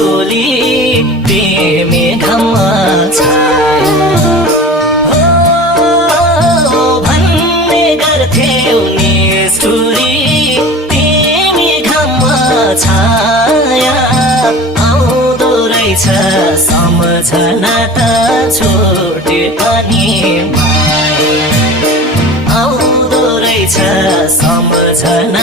टोली तिमी घाममा छाया भन्ने गर्थ्यौ निष्ठुरी तिमी घाममा छाया आउँदो रहेछ सम्झना त छोटे पनि माया आउँदो रहेछ सम्झना